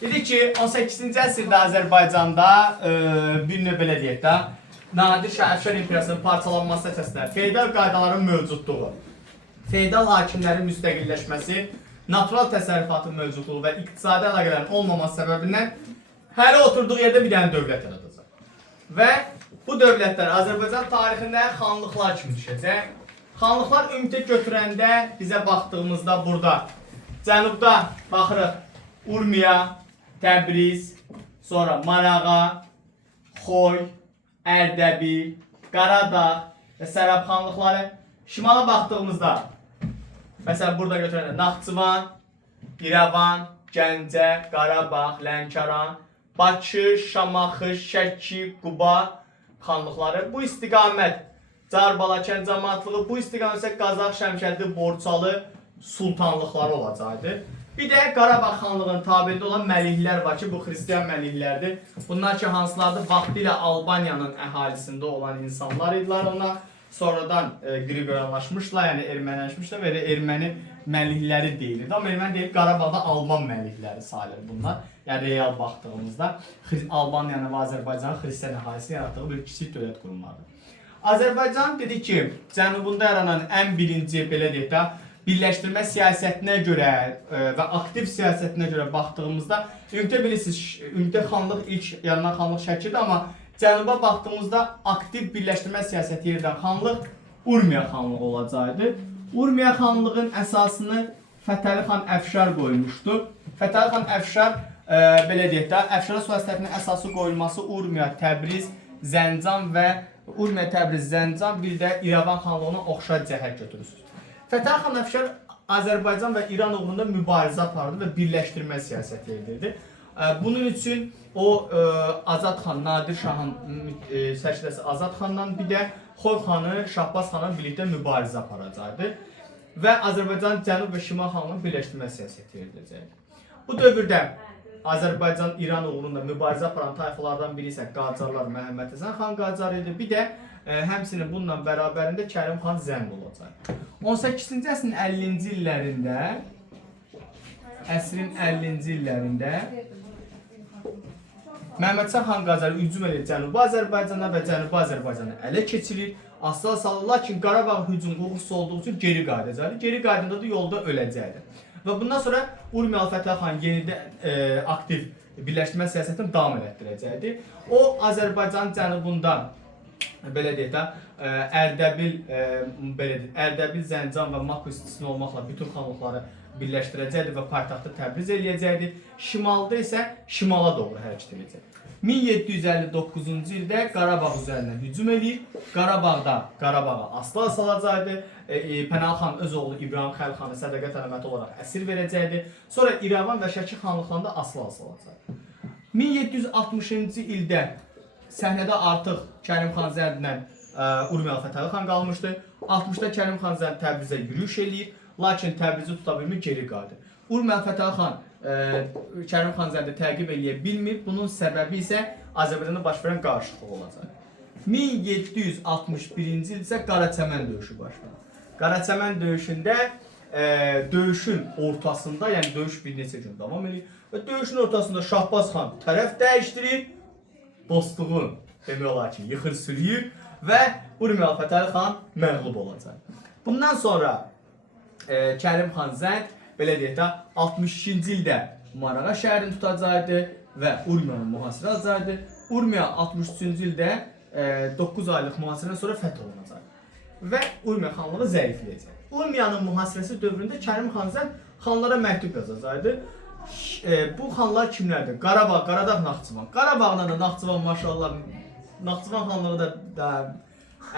Dedi ki 18-ci əsrdə Azərbaycanda bir növ belə deyək də, Nadir Şah Əfşar İmperiyasının parçalanması əsasında feodal qaydaların mövcudluğu, feodal hakimlərin müstəqilləşməsi, natural təsərrüfatın mövcudluğu və iqtisadi əlaqələrin olmaması səbəbindən hər oturduğu yerdə bir dənə dövlət yaradacaq. Və bu dövlətlər Azərbaycan tarixində xanlıqlar kimi düşəcək. Xanlıqlar ümumi götürəndə bizə baxdığımızda burada cənubda baxırıq Urmiya, Təbriz, sonra Marağa, Xoy, Ərdəbil, Qaradağ və Sərab xanlıqları. Şimala baxdığımızda, məsələn burada götürəndə Naxçıvan, İrəvan, Gəncə, Qarabağ, Lənkəran, Bakı, Şamaxı, Şəki, Quba xanlıqları. Bu istiqamət Carbalakan cəmaatlığı, bu istiqamət isə Qazax, Şəmkərdi, Borçalı sultanlıqları olacaqdı. Bir də Qarabağ xanlığının tabində olan məliklər var ki, bu xristiyan məliklərdir. Bunlar ki, hansılardır? Vaxtilə Albaniyanın əhalisində olan insanlar idilər. Onlar sonradan Qriqoryanlaşmışlar, yəni erməniləşmişlər və erməni məlikləri deyildi. Amma erməni deyib Qarabağda Alban məlikləri sayılır bunlar. Yəni real baxdığımızda Albaniyanın və Azərbaycanın xristiyan əhalisini yaratdığı bir kiçik dövlət qurumlardır. Azərbaycan dedi ki, cənubunda yaranan ən birinci belə deyək də birləşdirmə siyasətinə görə və aktiv siyasətinə görə baxdığımızda ümumiyyətlə bilirsiniz, ümumiyyətlə xanlıq ilk yaranan xanlıq Şəkidir, amma cənuba baxdığımızda aktiv birləşdirmə siyasəti yeridən xanlıq Urmiya xanlığı olacaqdı. Urmiya xanlığın əsasını Fətəli xan Əfşar qoymuşdu. Fətəli xan Əfşar belə deyək də, Əfşara siyasətinin əsası qoyulması Urmiya, Təbriz, Zəncan və Urmiya, Təbriz, Zəncan bir də İrəvan xanlığına oxşar cəhət götürürsünüz. Fətəli xan Əfşar Azərbaycan və İran uğrunda mübarizə apardı və birləşdirmə siyasəti edirdi. Bunun üçün o Azad xan, Nadir Şahın sərkərdəsi Azad xandan bir də Xoy xanı, Şahbaz xanla birlikdə mübarizə aparacaqdı və Azərbaycan Cənub və Şimal xanlığının birləşdirmə siyasəti ediləcəkdi. Bu dövrdə Azərbaycan İran uğrunda mübarizə aparan tayfalardan biri isə Qacarlar Məhəmməd Həsən xan Qacar idi. Bir də həmçinin bununla bərabərində Kərim xan Zəng olacaq. 18-ci əsrin 50-ci illərində Məhəmmədşah xan Qacarı hücum edir Cənubi Azərbaycana və Cənubi Azərbaycanı ələ keçirir. Asla salır, lakin Qarabağ hücum uğursuz olduğu üçün geri qayıdacaqdı. Geri qayıdanda da yolda öləcəkdi. Və bundan sonra Urmiyalı Fətəli xan yenidən aktiv birləşdirmə siyasətini davam etdirəcəkdi. O Azərbaycanın cənubunda belə deyək də Ərdəbil, Zəncan və Mak istisna olmaqla bütün xanlıqları birləşdirəcəkdi və paytaxtı Təbriz eləyəcəkdi. Şimalda isə şimala doğru hərəkət edəcəkdi. 1759-cu ildə Qarabağ üzərindən hücum edir. Qarabağa asla salacaqdı. Pənah xan öz oğlu İbrahim Xəlil xanı sədaqət əlaməti olaraq əsir verəcəkdi. Sonra İrəvan və Şəki xanlıqlarında asla salacaqdı. 1760-cı ildə səhnədə artıq Kərim xan Zərdlə Urmiyalı Fətəli xan qalmışdı. 60-da Kərim xan Zərd Təbrizə yürüyüş eləyir, lakin Təbrizi tuta bilmir, geri qayıdır. Urmiyalı Fətəli xan Kərim xan Zərdi təqib eləyə bilmir. Bunun səbəbi isə Azərbaycanda baş verən qarışıqlıq olacaq. 1761-ci il isə Qaraçəmən döyüşü baş verir. Qaraçəmən döyüşündə döyüşün ortasında, yəni döyüş bir neçə gün davam edir və döyüşün ortasında Şahbaz xan tərəf dəyişdirir, dostluğun demək olar ki, yıxır sürüyür və Urmiyalı Fətəli xan məğlub olacaq. Bundan sonra Kərim xan Zənd belə deyək də 62-ci ildə Marağa şəhərini tutacaqdı və Urmiyanı mühasirə alacaqdı. Urmiya 63-cü ildə 9 aylıq mühasirədən sonra fəth olunacaq və Urmiya xanlığı zəifləyəcək. Urmiyanın mühasirəsi dövründə Kərim xan Zənd xanlara məktub yazacaqdı. Bu xanlar kimlərdir? Qarabağ, Qaradağ, Naxçıvan. Qarabağla da Naxçıvan maşallah, Naxçıvan xanlığı da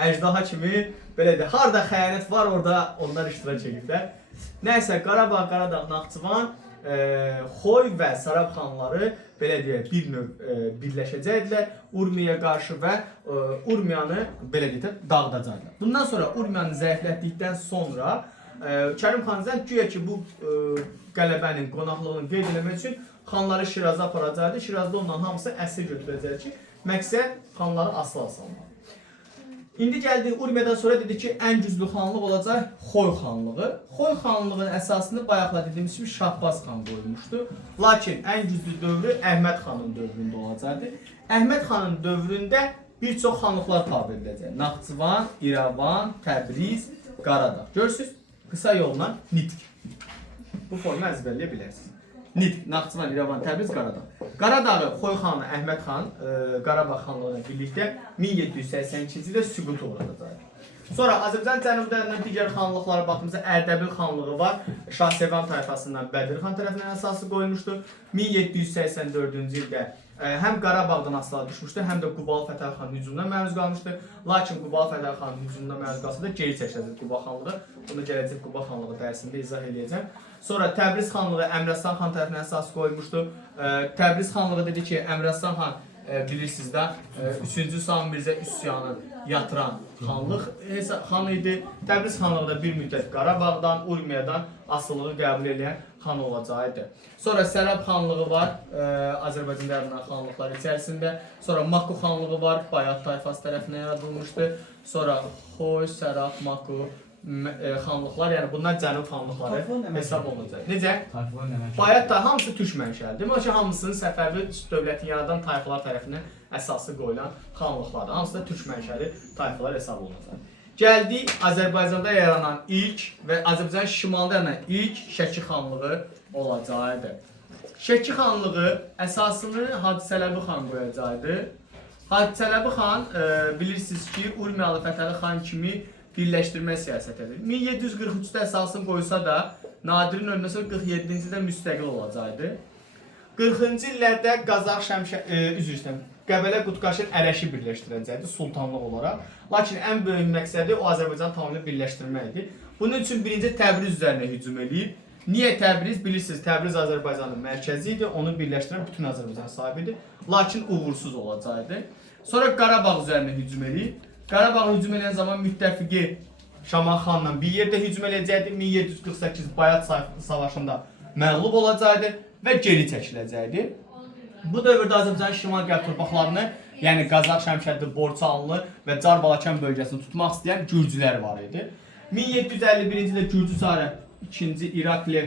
əjdaha kimi belə də harda xəyanət var orada onlar iştirak edirlər. Nəysə Qarabağ, Qaradağ, Naxçıvan, Xoy və Sərab xanları belə deyək bir növ birləşəcəkdilər Urmiyaya qarşı və Urmiyanı belə deyək dağıdacaqlar. Bundan sonra Urmiyanı zəiflətdikdən sonra Kərim xan Zənd güya ki bu qələbənin, qonaqlığını qeyd etmək üçün xanları Şiraza aparacaqdı. Şirazda onların hamısı əsir götürəcəkdi ki, məqsəd xanları asla salmaq. İndi gəldi Urmiyadan sonra dedi ki, ən güclü xanlıq olacaq Xoy xanlığı. Xoy xanlığının əsasını bayaqla dediyimiz kimi Şahbaz xan qoymuşdu. Lakin ən güclü dövrü Əhməd xanın dövründə olacaqdı. Əhməd xanın dövründə bir çox xanlıqlar tabe ediləcək. Naxçıvan, İrəvan, Təbriz, Qaradağ. Görürsünüz? Qısa yolla nitq. Bu formu əzbərləyə bilərsiniz. Nitq, Naxçıvan, İrəvan, Təbriz, Qaradağ. Qaradağı Xoy xanı Əhməd xan Qarabağ xanlığı ilə birlikdə 1782-ci ildə süqut uğradacaq. Sonra Azərbaycan cənublarından digər xanlıqlara baxdığımızda Ərdəbil xanlığı var. Şahsevan tayfasından Bədir xan tərəfindən əsası qoyulmuşdu. 1784-cü ildə həm Qarabağdan asıla düşmüşdü, həm də Qubalı Fətəli xan hücumuna məruz qalmışdı. Lakin Qubalı Fətəli xan hücumuna məruz qalsa da geri çəkiləcək Quba xanlığı. Bunu gələcək Quba xanlığı dərsində izah edəcəm. Sonra Təbriz xanlığı Əmraslan xan tərəfindən əsas qoyulmuşdu. Təbriz xanlığı dedi ki, Əmraslan xan bilirsiniz də 3-cü Sami Mirzə üsyanı yatıran xan idi. Təbriz xanlığı da bir müddət Qarabağdan, Urmiyadan asılılığı qəbul edən xan olacaqdı. Sonra Sərab xanlığı var Azərbaycanda yaradılan xanlıqlar içərisində. Sonra Maku xanlığı var, Bayat tayfası tərəfindən yaradılmışdı. Sonra Xoy, Sərab, Maku xanlıqlar, yəni bunlar cənub xanlıqları hesab olunacaq. Necə? Bayat da hamısı türk mənşəlidir. Demək ki, hamısının Səfəvi dövlətin yaradan tayfalar tərəfindən əsası qoyulan xanlıqlardır. Hamısı da türk mənşəli tayfalar hesab olunacaq. Gəldik Azərbaycanda yaranan ilk və Azərbaycanın şimalında yaranan ilk Şəki xanlığı olacaqdı. Şəki xanlığı əsasını Hacı Çələbi xan qoyacaqdı. Hacı Çələbi xan bilirsiniz ki, Urmiyalı Fətəli xan kimi birləşdirmə siyasətidir. 1743-də əsasını qoysa da Nadirin ölməsi 47-ci ildə müstəqil olacaqdı. 40-cı illərdə Qazax Qəbələ Qutqaşın Ərəşi birləşdirəcəkdi sultanlıq olaraq. Lakin ən böyük məqsədi o Azərbaycan tamamilə birləşdirmək idi. Bunun üçün birinci Təbriz üzərinə hücum edib. Niyə Təbriz? Bilirsiniz, Təbriz Azərbaycanın mərkəzi idi, onu birləşdirən bütün Azərbaycan sahibidir. Lakin uğursuz olacaqdı. Sonra Qarabağ üzərinə hücum edib. Qarabağ hücum edən zaman müttəfiqi Şaman xanla bir yerdə hücum edəcəkdi. 1748 Bayat savaşında məğlub olacaqdı və geri çəkiləcəkdi. Bu dövrdə Azərbaycanın şimal-qərb torpaqlarını, yəni Qazax, Şəmkərdi, Borçalılı və Car-Balakən bölgəsini tutmaq istəyən gürcülər var idi. 1751-ci ildə Gürcü çarı 2-ci İrakli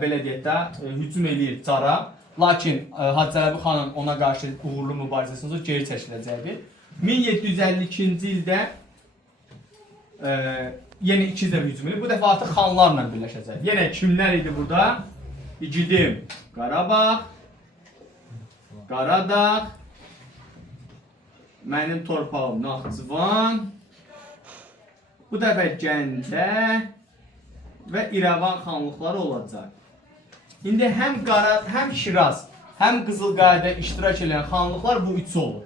belə deyək də hücum eləyir Cara. Lakin Hacı Çələbi xanın ona qarşı uğurlu mübarizəsindən sonra geri çəkiləcəkdi. 1752-ci ildə yenə ikinci dəfə hücum edir. Bu dəfə artıq xanlarla birləşəcək. Yenə kimlər idi burada? İgidim Qarabağ, Qaradağ, mənim torpağım Naxçıvan, bu dəfə Gəncə və İrəvan xanlıqları olacaq. İndi həm Şiraz, həm Qızılqayada iştirak edən xanlıqlar bu üçü olur.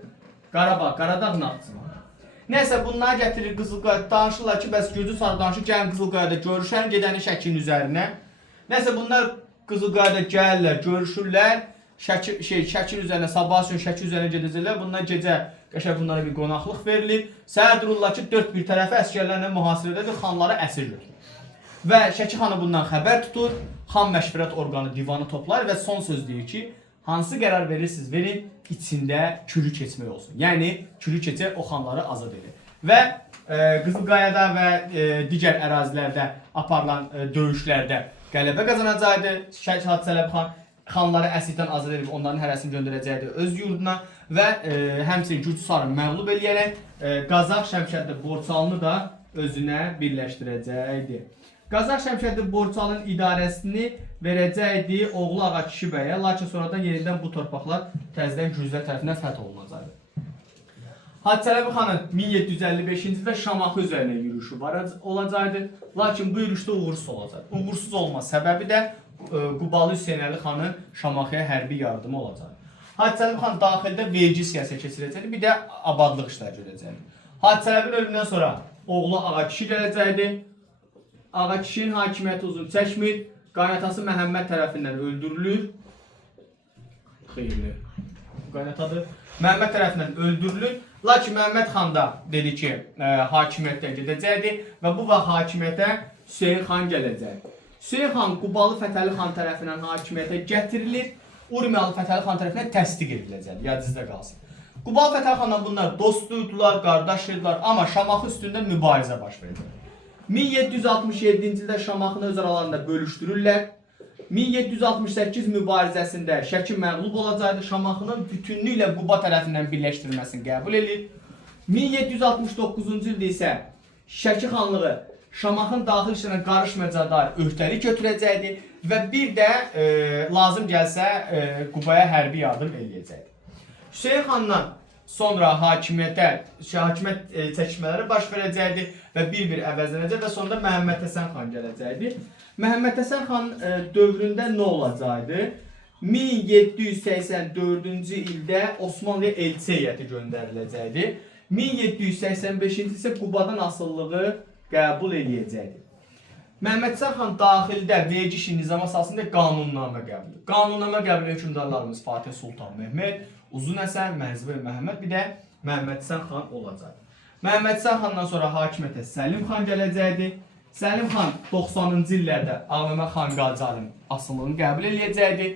Qarabağ, Qaradağ, Naxçıvan. Nəysə bunları gətirir Qızılqayada, danışırlar ki, bəs Gürcü sarı danışır, gəlin Qızılqayada görüşən, gedəni Şəkinin üzərinə. Nəysə bunlar Qızılqayada gəlirlər, görüşürlər. Şəkil üzərinə, sabah üçün Şəki üzərinə gedəcəklər. Bundan gecə qəşəng bunlara bir qonaqlıq verilir. Səhər dururlar ki, dörd bir tərəfi əsgərlərlə mühasirədədir, xanları əsir götürür. Və Şəki xanı bundan xəbər tutur, xan məşvərət orqanı divanı toplar və son söz deyir ki, hansı qərar verirsiniz, verin, içində kürü keçmək olsun. Yəni, kürü keçə o xanları azad edir. Və Qızılqayada və digər ərazilərdə aparılan döyüşlərdə qələbə qazanacaqdı Hacı Çələbi xan. Xanları əsirdən azad edib onların hərəsini göndərəcəkdi öz yurduna və həmçinin Gürcü sarını məğlub eləyərək Qazax, Şəmkərdi, Borçalını da özünə birləşdirəcəkdi. Qazax, Şəmkərdi, Borçalının idarəsini verəcəkdi oğlu Ağa Kişi bəyə, lakin sonradan yenidən bu torpaqlar təzədən Gürcülər tərəfindən fəth olunacaqdı. Hacı Çələbi xanın 1755-ci ildə Şamaxı üzərinə yürüyüşü olacaqdı, lakin bu yürüyüşdə uğursuz olacaqdı. Uğursuz olma səbəbi də Qubalı Hüseynəli xanın Şamaxıya hərbi yardımı olacaq. Hacı Çələbi xan daxildə vergi siyasət keçirəcəkdi, bir də abadlıq işləri görəcəkdi. Hacı Çələbinin ölümündən sonra oğlu Ağa Kişi gələcəkdi. Ağa Kişinin hakimiyyəti uzun çəkmir, qaynatası Məhəmməd tərəfindən öldürülür. Xeyirli. Qaynatadır. Məhəmməd tərəfindən öldürülür. Lakin Məhəmməd xan da dedi ki, hakimiyyətdən gedəcəkdi və bu vaxt hakimiyyətə Hüseyin xan gələcək. Hüseyin xan Qubalı Fətəli xan tərəfindən hakimiyyətə gətirilir, Urmiyalı Fətəli xan tərəfindən təsdiq ediləcək, yadınızda qalsın. Qubalı Fətəli bunlar dostuydular, qardaşıydılar, amma Şamaxı üstündə mübarizə baş verdi. 1767-ci ildə Şamaxını öz aralarında bölüşdürürlər. 1768 mübarizəsində Şəki məğlub olacaqdı. Şamaxının bütünlüklə Quba tərəfindən birləşdirilməsini qəbul edir. 1769-cu ildə isə Şəki xanlığı Şamaxın daxil işlərinə qarışmayacağı dair öhdəlik götürəcəkdi və bir də lazım gəlsə Qubaya hərbi yardım eləyəcəkdi. Hüseyn xandan sonra hakimiyyət çəkişmələri baş verəcəkdi və bir-bir əvəzlənəcək və sonunda Məhəmməd Həsən xan gələcəkdi. Məhəmməd Həsən xan dövründə nə olacaqdı? 1784-cü ildə Osmanlıya elçi heyəti göndəriləcəkdi. 1785-ci isə Qubadan asılılığı qəbul edəcəkdi. Məhəmməd Həsən xan daxildə vergi işi nizam əsasında qanunnamə qəbul edir. Qanunnamə qəbul edən hökmdarlarımız Fatih Sultan Mehmet, Uzun Həsən, Mənzibə Məhəmməd, bir də Məhəmməd Həsən xan olacaq. Məhəmməd Həsən xandan sonra hakimiyyətə Səlim xan gələcəkdi. Səlim xan 90-cı illərdə Ağaməmməd xan Qacarın asılılığını qəbul edəcəkdi.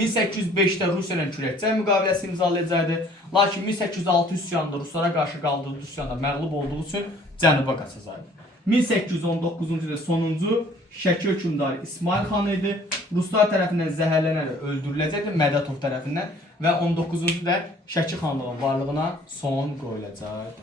1805-də Rusiya ilə Kürəkçay müqaviləsi imzalayacaqdı. Lakin 1806 üsyanında Ruslara qarşı qaldığı üsyanda məğlub olduğu üçün cənuba qaçacaqdı. 1819-cu ildə sonuncu Şəki hökmdarı İsmail xan idi. Ruslar tərəfindən zəhərlənərək öldürüləcəkdi Mədətov tərəfindən və 19-cu ildə Şəki xanlığının varlığına son qoyulacaq.